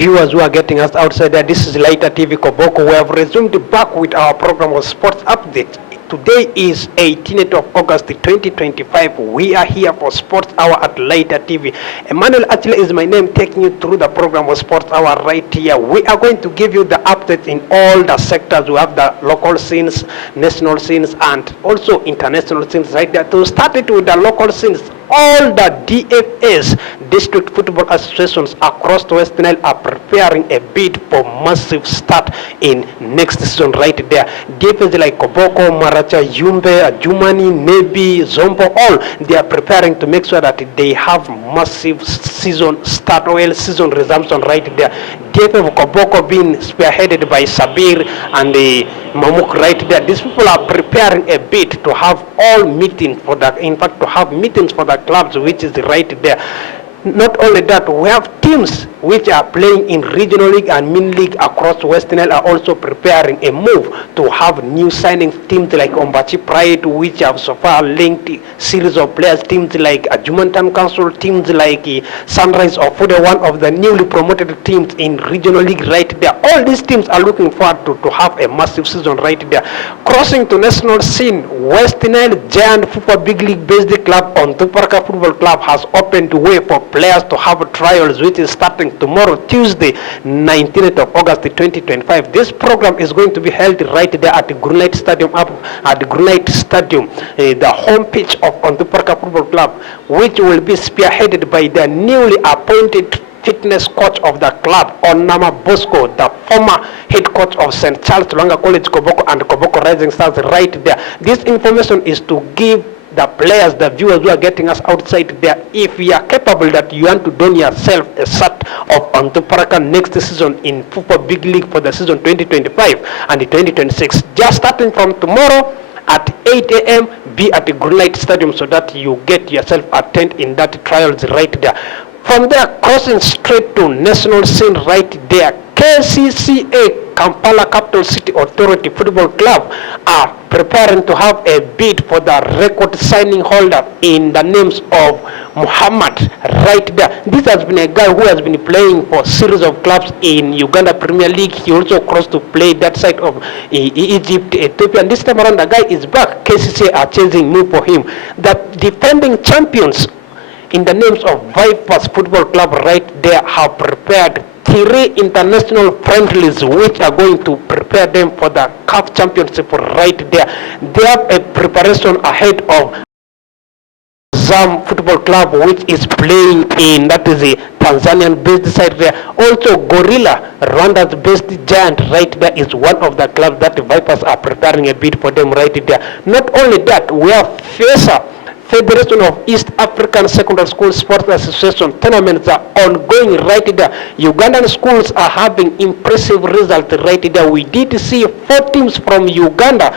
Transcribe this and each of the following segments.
viewers who are getting us outside there. This is Lighter TV Koboko. We have resumed back with our program of sports update. Today is 18th of August 2025. We are here for Sports Hour at Lighter TV. Emmanuel Atila is my name, taking you through the program of Sports Hour right here. We are going to give you the updates in all the sectors. We have the local scenes, national scenes, and also international scenes right there. To start it with the local scenes, all the DFAs, District Football Associations across the West Nile, are preparing a bid for massive start in next season right there. DFAs like Koboko, Maracha, Yumbe, Jumani, Nebi, Zombo, all they are preparing to make sure that they have massive season start, season resumption right there. DFA of Koboko being spearheaded by Sabir and Mamuk right there. These people are preparing a bid to have all meetings for that. In fact, to have meetings for the clubs, which is right there. Not only that, we have teams which are playing in regional league and mini league across Western Nile are also preparing a move to have new signing teams like Ombachi Pride, which have so far linked series of players, teams like Jumantan Council, teams like Sunrise of Fude, one of the newly promoted teams in regional league right there. All these teams are looking forward to have a massive season right there. Crossing to national scene, Western Nile Giant Football Big League based club on Tuparka Football Club has opened the way for players to have trials, which is starting tomorrow, Tuesday, 19th of August 2025. This program is going to be held right there at the Greenlight Stadium, the home pitch of Ontuparka Football Club, which will be spearheaded by the newly appointed fitness coach of the club, Onama Bosco, the former head coach of St. Charles Lwanga College Koboko and Koboko Rising Stars right there. This information is to give the players, the viewers who are getting us outside there, if you are capable that you want to don yourself a set of Antuparaka next season in Football Big League for the season 2025 and 2026, just starting from tomorrow at 8 a.m. be at the Greenlight Stadium so that you get yourself attend in that trials right there. From there, crossing straight to national scene right there, KCCA, Kampala Capital City Authority Football Club, are preparing to have a bid for the record signing holder in the names of Muhammad right there. This has been a guy who has been playing for a series of clubs in Uganda Premier League. He also crossed to play that side of Egypt, Ethiopia, and this time around the guy is back. KCCA are chasing move for him. The defending champions in the names of Vipers Football Club right there have prepared 3 international friendlies which are going to prepare them for the CAF Championship right there. They have a preparation ahead of Zam Football Club, which is playing in, that is a Tanzanian based side there. Also Gorilla, Rwanda's best giant right there, is one of the clubs that the Vipers are preparing a bid for them right there. Not only that, we have FESA, Federation of East African Secondary School Sports Association. Tournaments are ongoing right there. Ugandan schools are having impressive results right there. We did see 4 teams from Uganda,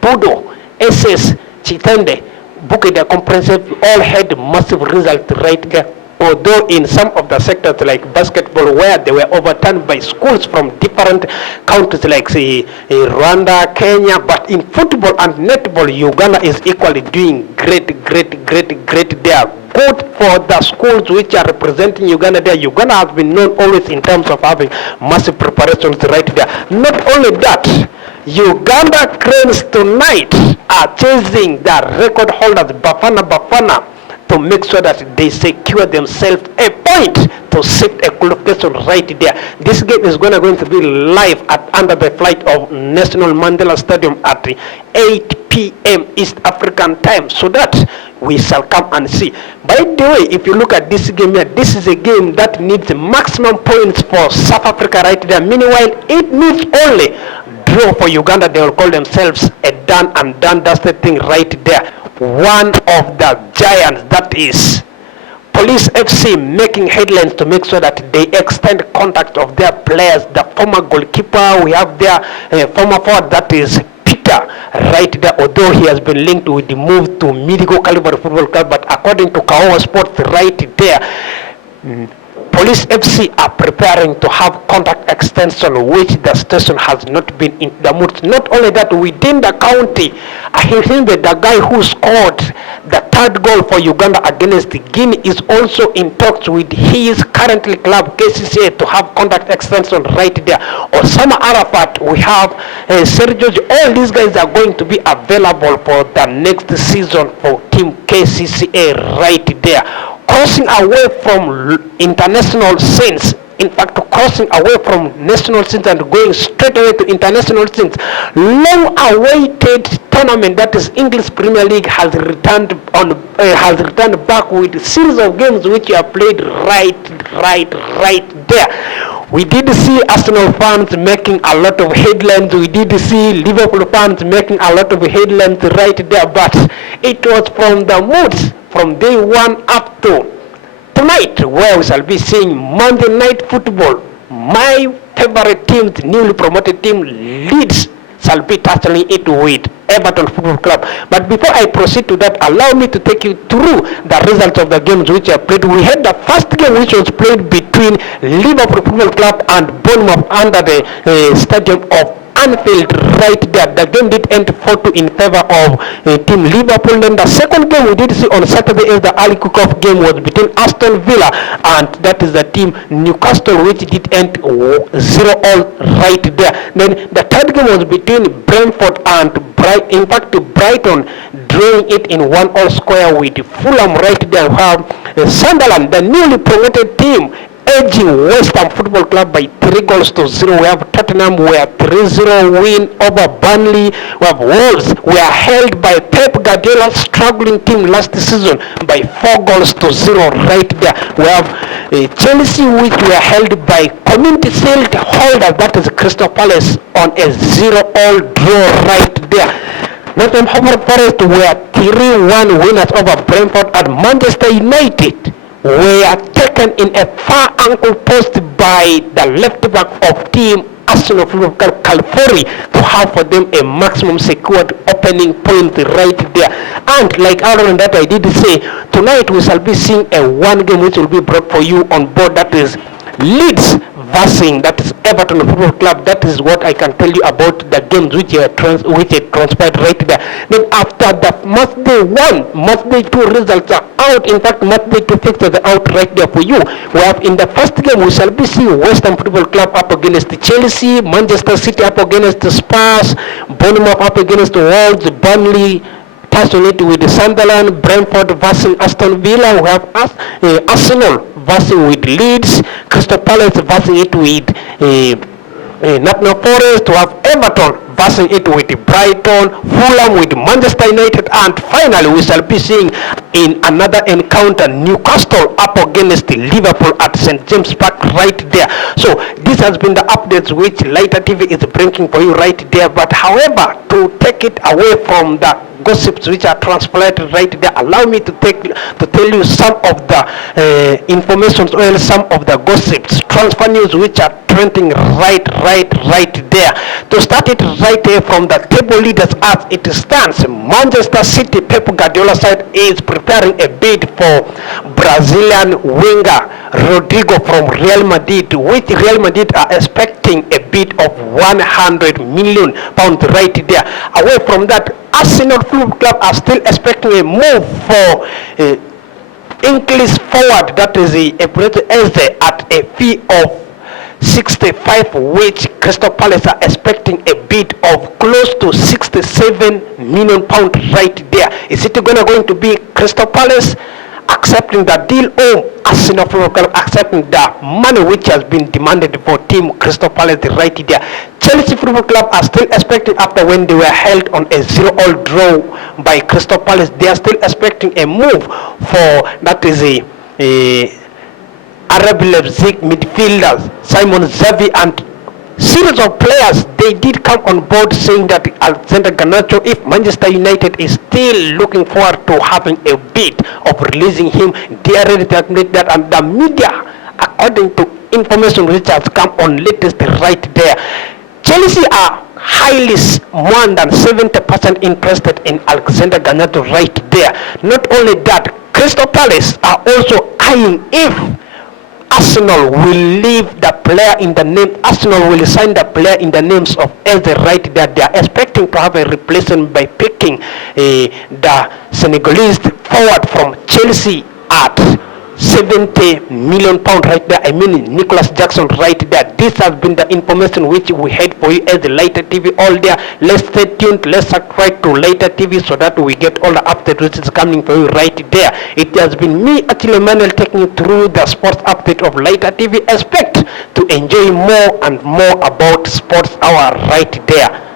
Budo, SS, Chitende, Bukida Comprehensive, all had massive results right there. Although in some of the sectors like basketball, where they were overturned by schools from different countries like say Rwanda, Kenya, but in football and netball, Uganda is equally doing great. They are good for the schools which are representing Uganda there. Uganda has been known always in terms of having massive preparations right there. Not only that, Uganda Cranes tonight are chasing the record holders Bafana to make sure that they secure themselves a point to set a qualification right there. This game is going to be live under the flight of National Mandela Stadium at 8 p.m. East African time, so that we shall come and see. By the way, if you look at this game here, this is a game that needs maximum points for South Africa right there. Meanwhile, it needs only draw for Uganda. They will call themselves a done and dusted thing right there. One of the giants, that is Police FC, making headlines to make sure that they extend contact of their players. The former goalkeeper, we have their former forward, that is Peter right there, although he has been linked with the move to Midigo Caliber Football Club, but according to Kaowa Sports right there, Police FC are preparing to have contract extension, which the station has not been in the mood. Not only that, within the county, Ahihimbe, the guy who scored the third goal for Uganda against Guinea, is also in talks with his currently club KCCA to have contract extension right there. Osama Arafat, we have Sergio. All these guys are going to be available for the next season for Team KCCA right there. Crossing away from international scenes, in fact crossing away from national scenes and going straight away to international scenes. Long awaited tournament, that is English Premier League, has returned back with a series of games which are played right there. We did see Arsenal fans making a lot of headlines. We did see Liverpool fans making a lot of headlines right there. But it was from the moods from day one up to tonight, where we shall be seeing Monday Night Football. My favorite team, the newly promoted team, Leeds, shall be tackling it with Everton Football Club. But before I proceed to that, allow me to take you through the results of the games which are played. We had the first game which was played between Liverpool Football Club and Bournemouth under the stadium of Anfield right there. The game did end 4-2 in favor of Team Liverpool. Then the second game we did see on Saturday is the early kickoff game was between Aston Villa and that is the team Newcastle, which did end 0-0 right there. Then the third game was between Brentford and Brighton drawing it in 1-1 square with Fulham right there. We have Sunderland, the newly promoted team, edging West Ham Football Club by 3-0. We have Tottenham, we have 3-0 win over Burnley. We have Wolves, we are held by Pep Guardiola's struggling team last season by 4-0 right there. We have Chelsea, which were held by Community Shield holder, that is Crystal Palace, on a 0-0 draw right there. Nottingham Forest were 3-1 winners over Brentford, and Manchester United were taken in a far ankle post by the left back of team Arsenal Football Club, Calfori, to have for them a maximum secured opening point right there. And like earlier that I did say, tonight we shall be seeing a one game which will be brought for you on board, that is Leeds versus that is Everton Football Club. That is what I can tell you about the games which transpired right there. Then after the match day 1, match day 2 results are out. In fact, match day 2 fixtures are out right there for you. We have in the first game we shall be seeing West Ham Football Club up against Chelsea, Manchester City up against Spurs, Bournemouth up against Wolves, Burnley it with Sunderland, Brentford versus Aston Villa. We have Arsenal versus with Leeds, Crystal Palace versus it with Nottingham Forest. We have Everton versus it with Brighton, Fulham with Manchester United, and finally we shall be seeing in another encounter Newcastle up against Liverpool at St. James Park right there. So this has been the updates which Lighter TV is bringing for you right there. But however, to take it away from the gossips which are transplanted right there, allow me to tell you some of the information, or some of the gossips, transfer news which are trending right there. To start it right there from the table leaders as it stands, Manchester City Pep Guardiola side is preparing a bid for Brazilian winger Rodrigo from Real Madrid, which Real Madrid are expecting a bid of £100 million right there. Away from that, Arsenal Football Club are still expecting a move for English forward, that is Eze, at a fee of 65, which Crystal Palace are expecting a bid of close to £67 million right there. Is it going to be Crystal Palace accepting the deal, or Arsenal Football Club accepting the money which has been demanded for team Crystal Palace right there? Chelsea Football Club are still expecting, after when they were held on a 0-0 draw by Crystal Palace, they are still expecting a move for that is a Arab Leipzig midfielders Simon Xavi and series of players. They did come on board saying that Alexander Garnacho, if Manchester United is still looking forward to having a bid of releasing him, they are ready to admit that. And the media, according to information which has come on latest right there, Chelsea are highly more than 70% interested in Alexander Garnacho right there. Not only that, Crystal Palace are also eyeing if Arsenal will leave the player in the name. Arsenal will sign the player in the names of Eze right there. They are expecting to have a replacement by picking the Senegalese forward from Chelsea at 70 million pound right there. I mean Nicholas Jackson right there. This has been the information which we had for you as the Lighter TV all there. Let's stay tuned. Let's subscribe to Lighter TV so that we get all the updates which is coming for you right there. It has been me, Achille Manuel, taking you through the sports update of Lighter TV. Expect to enjoy more and more about sports hour right there.